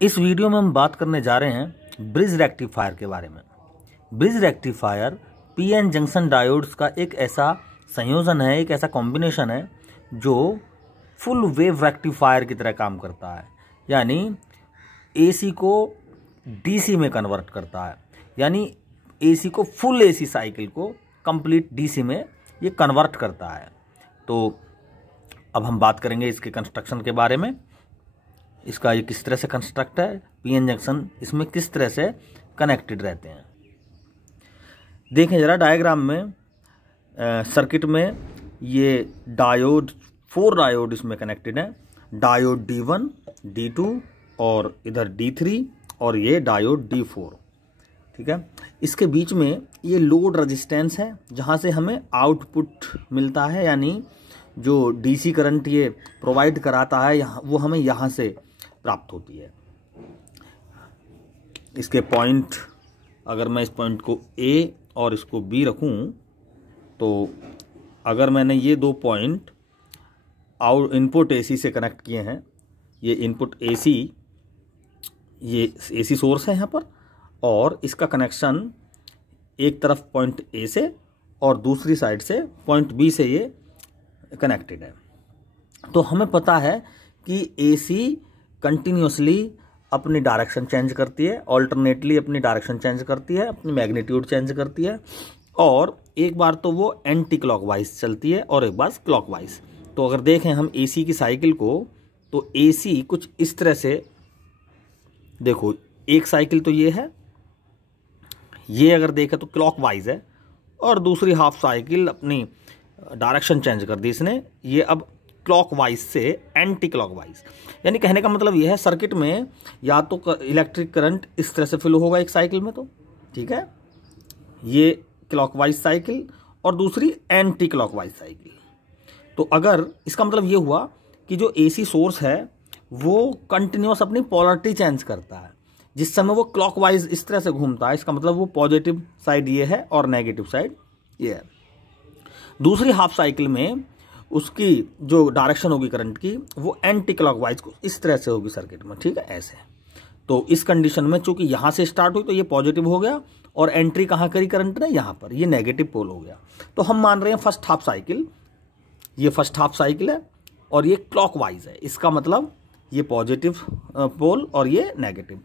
इस वीडियो में हम बात करने जा रहे हैं ब्रिज रेक्टिफायर के बारे में। Bridge rectifier PN junction diodes का एक ऐसा संयोजन है, एक ऐसा कॉम्बिनेशन है जो फुल वेव रेक्टिफायर की तरह काम करता है। यानी एसी को डीसी में कन्वर्ट करता है, यानी एसी को फुल एसी साइकिल को कंप्लीट डीसी में ये कन्वर्ट करता है। तो अब हम बात करेंगे इसके कंस्ट्रक्शन के बारे में। इसका ये किस तरह से कंस्ट्रक्ट है, पीएन जंक्शन इसमें किस तरह से कनेक्टेड रहते हैं। देखें जरा डायग्राम में, सर्किट में ये डायोड 4 डायोड इसमें कनेक्टेड है। डायोड D1, D2 और इधर D3 और ये डायोड D4। ठीक है, इसके बीच में ये लोड रेजिस्टेंस है जहाँ से हमें आउटपुट मिलता है, यानी जो डीसी करंट ये प्रोवाइड कराता है वो हमें यहाँ से प्राप्त होती है। इसके पॉइंट, अगर मैं इस पॉइंट को A और इसको B रखूं, तो अगर मैंने ये 2 पॉइंट इनपुट AC से कनेक्ट किए हैं, ये इनपुट AC, ये AC सोर्स है यहाँ पर, और इसका कनेक्शन एक तरफ पॉइंट A से और दूसरी साइड से पॉइंट B से ये कनेक्टेड है। तो हमें पता है कि AC कंटिन्यूसली अपनी डायरेक्शन चेंज करती है, ऑल्टरनेटली अपनी डायरेक्शन चेंज करती है, अपनी मैग्नीट्यूड चेंज करती है, और एक बार तो वो एंटी क्लॉकवाइज चलती है और एक बार क्लॉकवाइज। तो अगर देखें हम AC की साइकिल को, तो AC कुछ इस तरह से, देखो एक साइकिल तो ये है, ये अगर देखें तो क्लॉकवाइज है, और दूसरी हाफ साइकिल अपनी डायरेक्शन चेंज कर दी इसने, ये अब क्लॉकवाइज से एंटी क्लॉकवाइज। यानी कहने का मतलब यह है, सर्किट में या तो इलेक्ट्रिक करंट इस तरह से फ्लो होगा एक साइकिल में, तो ठीक है, ये क्लॉकवाइज साइकिल और दूसरी एंटी क्लॉकवाइज साइकिल। तो अगर इसका मतलब ये हुआ कि जो AC सोर्स है वो कंटिन्यूस अपनी पोलरिटी चेंज करता है, जिस समय वो क्लॉकवाइज इस तरह से घूमता है, इसका मतलब वो पॉजिटिव साइड ये है और नेगेटिव साइड ये है। दूसरी हाफ साइकिल में उसकी जो डायरेक्शन होगी करंट की, वो एंटी क्लॉकवाइज को इस तरह से होगी सर्किट में, ठीक है, ऐसे। तो इस कंडीशन में चूंकि यहां से स्टार्ट हुई तो ये पॉजिटिव हो गया, और एंट्री कहां करी करंट ने, यहां पर, ये नेगेटिव पोल हो गया। तो हम मान रहे हैं फर्स्ट हाफ साइकिल, ये फर्स्ट हाफ साइकिल है और ये क्लॉकवाइज है, इसका मतलब ये पॉजिटिव पोल और ये नेगेटिव।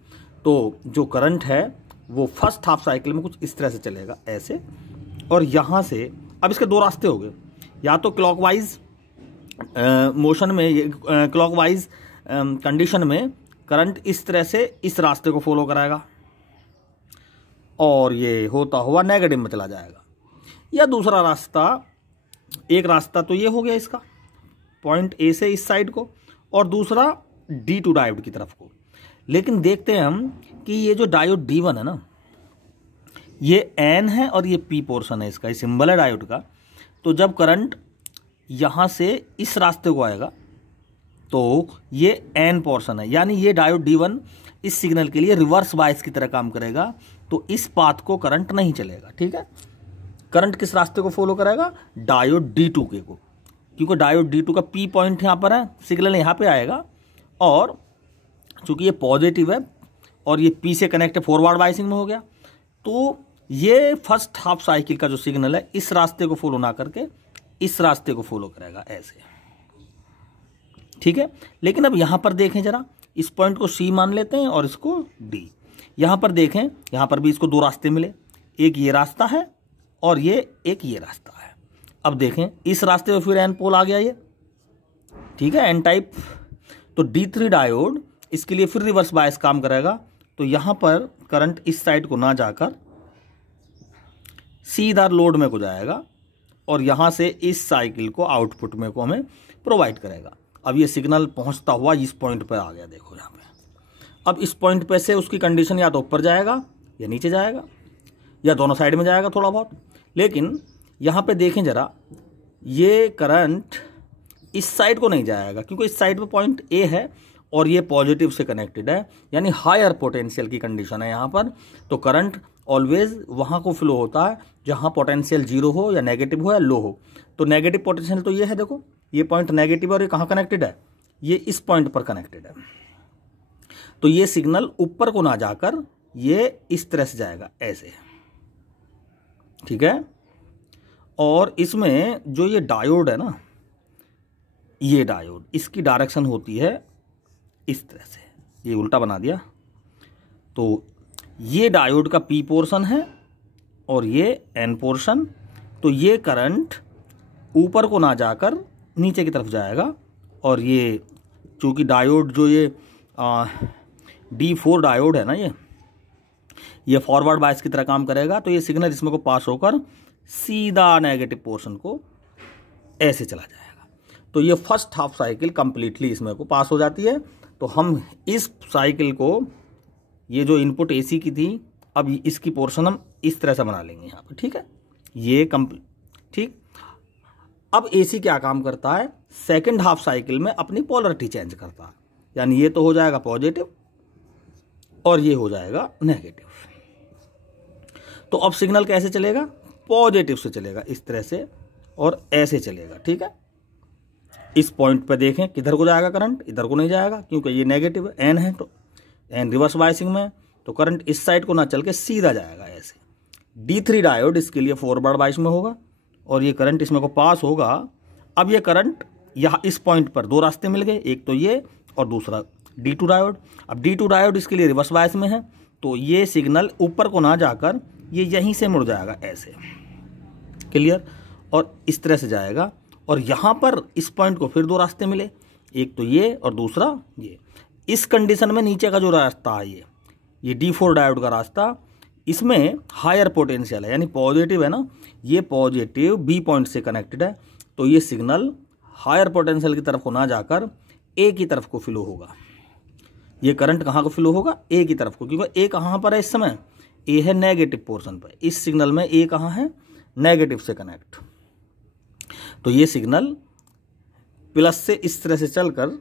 तो जो करंट है वो फर्स्ट हाफ साइकिल में कुछ इस तरह से चलेगा, ऐसे, और यहां से अब इसके 2 रास्ते हो गए, या तो क्लॉकवाइज मोशन में, क्लॉकवाइज कंडीशन में करंट इस तरह से इस रास्ते को फॉलो कराएगा और ये होता हुआ नेगेटिव में चला जाएगा, या दूसरा रास्ता, एक रास्ता तो ये हो गया इसका पॉइंट A से इस साइड को, और दूसरा D2 डायोड की तरफ को। लेकिन देखते हैं हम कि ये जो डायोड D1 है ना, ये N है और ये P पोर्शन है इसका, ये सिंबल है डायोड का। तो जब करंट यहाँ से इस रास्ते को आएगा तो ये N पोर्शन है, यानी ये डायोड D1 इस सिग्नल के लिए रिवर्स बायस की तरह काम करेगा, तो इस पाथ को करंट नहीं चलेगा। ठीक है, करंट किस रास्ते को फॉलो करेगा, डायोड D2 के को, क्योंकि डायोड D2 का P पॉइंट यहाँ पर है, सिग्नल यहाँ पे आएगा, और चूंकि ये पॉजिटिव है और ये P से कनेक्ट है, फॉरवर्ड बायसिंग में हो गया, तो ये फर्स्ट हाफ साइकिल का जो सिग्नल है इस रास्ते को फॉलो ना करके इस रास्ते को फॉलो करेगा, ऐसे। ठीक है, लेकिन अब यहां पर देखें जरा, इस पॉइंट को C मान लेते हैं और इसको D। यहां पर देखें, यहां पर भी इसको 2 रास्ते मिले, एक ये रास्ता है और ये एक ये रास्ता है। अब देखें इस रास्ते में फिर N पोल आ गया ये, ठीक है, N टाइप। तो D3 डायोड इसके लिए फिर रिवर्स बायस काम करेगा, तो यहां पर करंट इस साइड को ना जाकर सीधा लोड में को जाएगा और यहां से इस साइकिल को आउटपुट में को हमें प्रोवाइड करेगा। अब ये सिग्नल पहुंचता हुआ इस पॉइंट पर आ गया, देखो यहां पे। अब इस पॉइंट पे से उसकी कंडीशन या तो ऊपर जाएगा या नीचे जाएगा, या दोनों साइड में जाएगा थोड़ा बहुत। लेकिन यहां पे देखें जरा, ये करंट इस साइड को नहीं जाएगा, क्योंकि इस साइड पे पॉइंट A है और ये पॉजिटिव से कनेक्टेड है, यानी हायर पोटेंशियल की कंडीशन है यहाँ पर। तो करंट ऑलवेज वहां को फ्लो होता है जहां पोटेंशियल 0 हो या नेगेटिव हो या लो हो। तो नेगेटिव पोटेंशियल तो ये है, देखो ये पॉइंट नेगेटिव है और ये कहाँ कनेक्टेड है, ये इस पॉइंट पर कनेक्टेड है। तो ये सिग्नल ऊपर को ना जाकर ये इस तरह से जाएगा ऐसे, ठीक है। और इसमें जो ये डायोड है ना, ये डायोड, इसकी डायरेक्शन होती है इस तरह से, ये उल्टा बना दिया। तो ये डायोड का पी पोर्शन है और ये एन पोर्शन। तो ये करंट ऊपर को ना जाकर नीचे की तरफ जाएगा। और ये चूँकि डायोड जो ये D4 डायोड है ना, ये फॉरवर्ड बायस की तरह काम करेगा। तो ये सिग्नल इसमें को पास होकर सीधा नेगेटिव पोर्शन को ऐसे चला जाएगा। तो ये फर्स्ट हाफ साइकिल कंप्लीटली इसमें को पास हो जाती है। तो हम इस साइकिल को, ये जो इनपुट AC की थी, अब इसकी पोर्शन हम इस तरह से बना लेंगे यहाँ पे, ठीक है। ये ठीक। अब AC क्या काम करता है, सेकंड हाफ साइकिल में अपनी पोलरिटी चेंज करता है। यानी ये तो हो जाएगा पॉजिटिव और ये हो जाएगा नेगेटिव। तो अब सिग्नल कैसे चलेगा, पॉजिटिव से चलेगा इस तरह से और ऐसे चलेगा, ठीक है। इस पॉइंट पे देखें किधर को जाएगा करंट, इधर को नहीं जाएगा क्योंकि ये नेगेटिव है, एन है। तो एन रिवर्स बायसिंग में, तो करंट इस साइड को ना चल के सीधा जाएगा ऐसे। D3 डायोड इसके लिए फॉरवर्ड बायस में होगा और ये करंट इसमें को पास होगा। अब ये करंट यहाँ इस पॉइंट पर दो रास्ते मिल गए, एक तो ये और दूसरा D2 डायोड। अब D2 डायोड इसके लिए रिवर्स बायस में है, तो ये सिग्नल ऊपर को ना जाकर ये यहीं से मुड़ जाएगा ऐसे, क्लियर। और इस तरह से जाएगा। और यहाँ पर इस पॉइंट को फिर दो रास्ते मिले, एक तो ये और दूसरा ये। इस कंडीशन में नीचे का जो रास्ता है ये D4 डायोड का रास्ता, इसमें हायर पोटेंशियल है, यानी पॉजिटिव है ना, ये पॉजिटिव B पॉइंट से कनेक्टेड है। तो ये सिग्नल हायर पोटेंशियल की तरफ को ना जाकर A की तरफ को फ्लो होगा। ये करंट कहाँ को फ्लो होगा, A की तरफ को, क्योंकि A कहाँ पर है इस समय, A है नेगेटिव पोर्शन पर। इस सिग्नल में A कहाँ है, नेगेटिव से कनेक्ट। तो ये सिग्नल प्लस से इस तरह से चलकर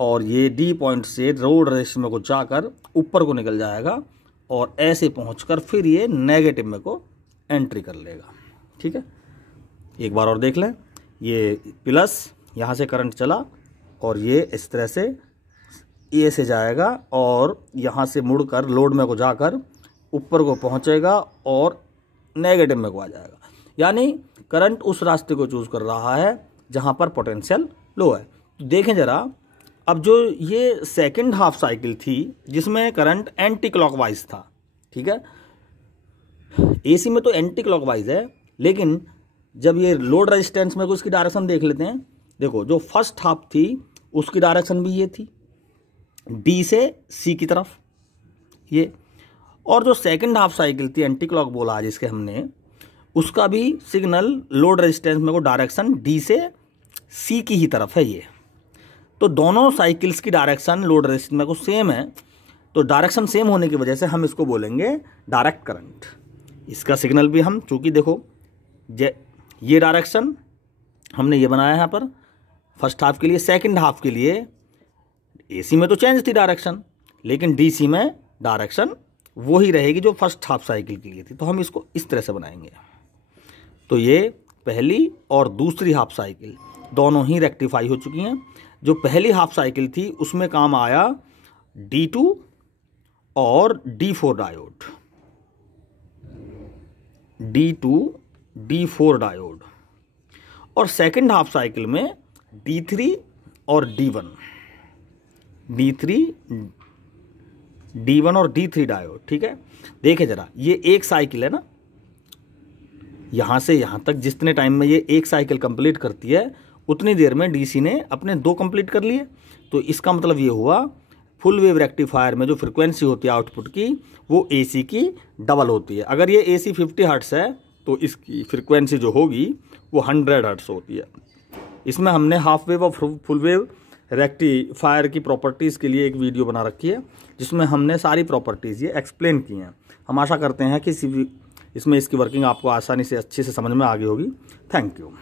और ये D पॉइंट से रोड रेस में को जाकर ऊपर को निकल जाएगा और ऐसे पहुंचकर फिर ये नेगेटिव में को एंट्री कर लेगा, ठीक है। एक बार और देख लें, ये प्लस यहाँ से करंट चला और ये इस तरह से ए से जाएगा और यहाँ से मुड़कर लोड में को जाकर ऊपर को पहुँचेगा और नेगेटिव में को आ जाएगा। यानी करंट उस रास्ते को चूज कर रहा है जहाँ पर पोटेंशियल लो है। तो देखें जरा, अब जो ये सेकंड हाफ साइकिल थी जिसमें करंट एंटी क्लॉकवाइज था, ठीक है, AC में तो एंटी क्लॉकवाइज है, लेकिन जब ये लोड रेजिस्टेंस में को इसकी डायरेक्शन देख लेते हैं। देखो, जो फर्स्ट हाफ थी उसकी डायरेक्शन भी ये थी, D से C की तरफ ये। और जो सेकंड हाफ साइकिल थी एंटी क्लॉक बोला जिसके हमने, उसका भी सिग्नल लोड रेजिस्टेंस में को डायरेक्शन D से C की ही तरफ है ये। तो दोनों साइकिल्स की डायरेक्शन लोड रेजिस्टेंस में को सेम है। तो डायरेक्शन सेम होने की वजह से हम इसको बोलेंगे डायरेक्ट करंट। इसका सिग्नल भी हम, चूंकि देखो ये डायरेक्शन हमने ये बनाया यहाँ पर फर्स्ट हाफ के लिए, सेकंड हाफ के लिए AC में तो चेंज थी डायरेक्शन, लेकिन DC में डायरेक्शन वही रहेगी जो फर्स्ट हाफ साइकिल के लिए थी। तो हम इसको इस तरह से बनाएंगे। तो ये पहली और दूसरी हाफ साइकिल दोनों ही रेक्टिफाई हो चुकी हैं। जो पहली हाफ साइकिल थी उसमें काम आया D2 और D4 diode, D2 D4 diode. और सेकंड हाफ साइकिल में D3 और D1 D1 और D3 डायोड, ठीक है। देखे जरा, ये एक साइकिल है ना, यहां से यहां तक जितने टाइम में ये एक साइकिल कंप्लीट करती है उतनी देर में DC ने अपने दो कंप्लीट कर लिए। तो इसका मतलब ये हुआ फुल वेव रेक्टिफायर में जो फ्रिक्वेंसी होती है आउटपुट की वो AC की डबल होती है। अगर ये AC 50 हर्ट्स है तो इसकी फ्रिक्वेंसी जो होगी वो 100 हर्ट्स होती है। इसमें हमने हाफ वेव और फुल वेव रेक्टिफायर की प्रॉपर्टीज़ के लिए एक वीडियो बना रखी है जिसमें हमने सारी प्रॉपर्टीज़ ये एक्सप्लेन की हैं। हम आशा करते हैं कि इसमें इसकी वर्किंग आपको आसानी से अच्छे से समझ में आ गई होगी। Thank you.